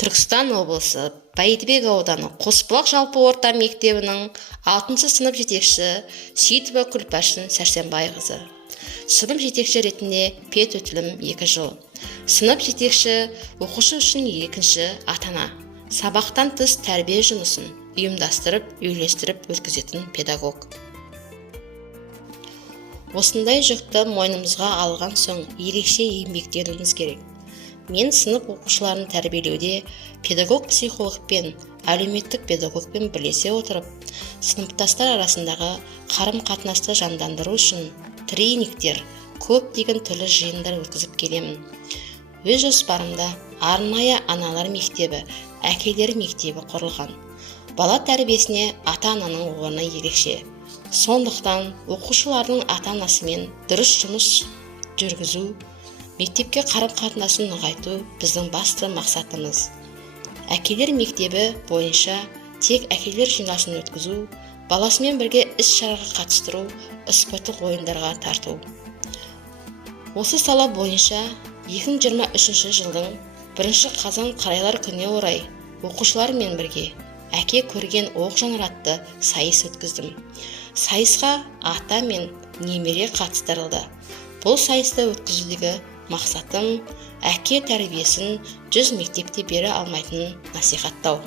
Түркістан облысы Бәйдібек ауданы Қосбұлақ жалпы орта мектебінің 6 сынып жетекші Сейітова Күлпашын Сәрсенбайқызы. Сынып жетекші ретінде пет өтілім 2 жыл. Сынып жетекші оқушы үшін екінші ата-ана. Сабақтан тыс тәрбие жұмысын ұйымдастырып, үйлестіріп өткізетін педагог. Осындай жүкті мойнымызға алған соң ерекше еңбектенуіміз керек. Мен сынып оқушыларын тәрбиелеуде педагог-психологпен, әлеуметтік педагогпен бірлесе отырып, сыныптастар арасындағы қарым-қатынасты жандандыру үшін тренингтер, көптеген түрлі жиындар өткізіп келемін. Өз жоспарымда арнайы аналар мектебі, әкелер мектебі құрылған. Бала тәрбиесіне ата-ананың орны ерекше. Сондықтан оқушылардың ата-анасымен дұрыс жұмыс жүргізу, мектепке қарым-қатынасын нығайту біздің басты мақсатымыз. Әкелер мектебі бойынша тек әкелер жинасын өткізу, баласымен бірге іс-шараға қатыстыру, спорттық ойындарға тарту. Осы сала бойынша 2023 жылдың 1 қазан қарайлар күніне орай оқушылармен бірге әке көрген оқ жанар атты сайыс өткіздім. Сайысқа ата мен немере қатыстырылды. Бұл сайысты өткізудегі мақсатым әке тәрбиесін 100 мектепте бере алмайтынын насихаттау.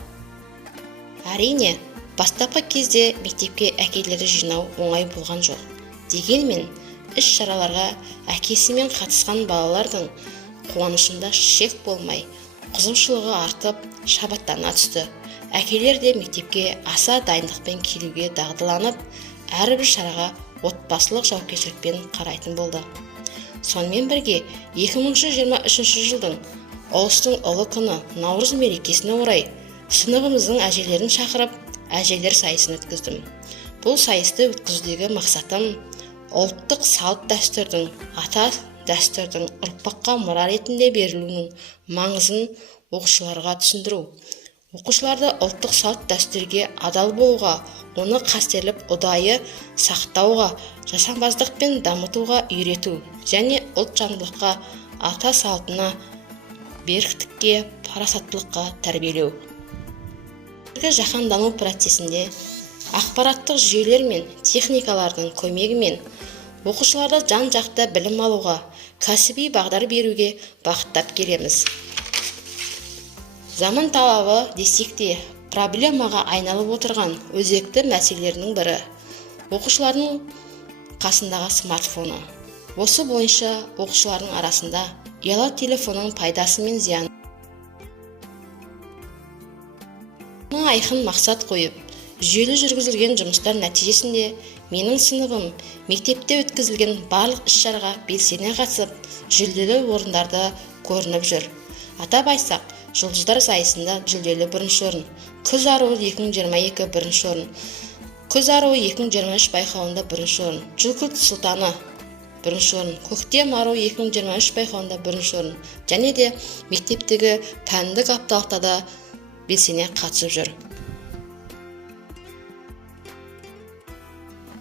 Әрине, бастапқы кезде мектепке әкелерді жинау оңай болған жоқ. Дегенмен, іс-шараларға әкесімен қатысқан балалардың қуанышында шек болмай, қызығушылығы артып, шабыттана түсті. Әкелер де мектепке аса дайындықпен келуге дағдыланып, әрбір шараға отбасылық жауапкершілікпен қарайтын болды. Сонымен бірге 2023 жылдың ұлыстың ұлы күні Наурыз мерекесіне орай сыныбымыздың әжелерін шақырып, әжелер сайысын өткіздім. Бұл сайысты өткізудегі мақсатым ұлттық салт дәстүрдің, ата дәстүрдің ұрпаққа мұра ретінде берілуінің маңызын оқушыларға түсіндіру. Оқушыларды ұлттық салт дәстүрге адал болуға, оны қастерлеп ұдайы сақтауға, жасампаздықпен дамытуға үйрету және ұлтжандылыққа, ата салтына, беріктікке, парасаттылыққа тәрбиелеу. Жаһандану процесінде ақпараттық жүйелер мен техникалардың көмегімен оқушыларды жан-жақты білім алуға, кәсіби бағдар беруге бағыттап келеміз. Заман талабы десек те, проблемаға айналып отырған өзекті мәселелерінің бірі оқушылардың қасындағы смартфоны. Осы бойынша оқушылардың арасында ұялы телефонның пайдасы мен зияны айқын мақсат қойып, жүйелі жүргізілген жұмыстар нәтижесінде менің сыныбым мектепте өткізілген барлық іс-шараға белсене қатысып, жүлделі орындарда көрініп жүр. Атап айтсақ, жұлдыздар сайысында жүлделі 1-ші орын, күз аруы 2022 1-ші орын, күз аруы 2023 байқауында 1-ші орын, Жүкіт сұлтаны 1-ші орын, көктем аруы 2023 байқауында 1-ші орын, және де мектептегі пәндік апталықта да белсене қатысып жүр.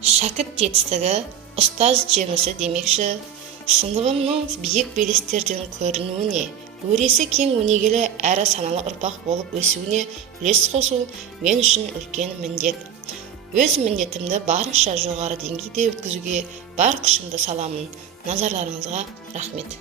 Шәкірт жетістігі ұстаз жемісі демекші, сыныбымның биік белестерден көрінуіне, өресі кең өнегелі әрі саналы ұрпақ болып өсуіне үлес қосу мен үшін үлкен міндет. Өз міндетімді барынша жоғары деңгейде өткізуге бар күшімді саламын. Назарларыңызға рахмет.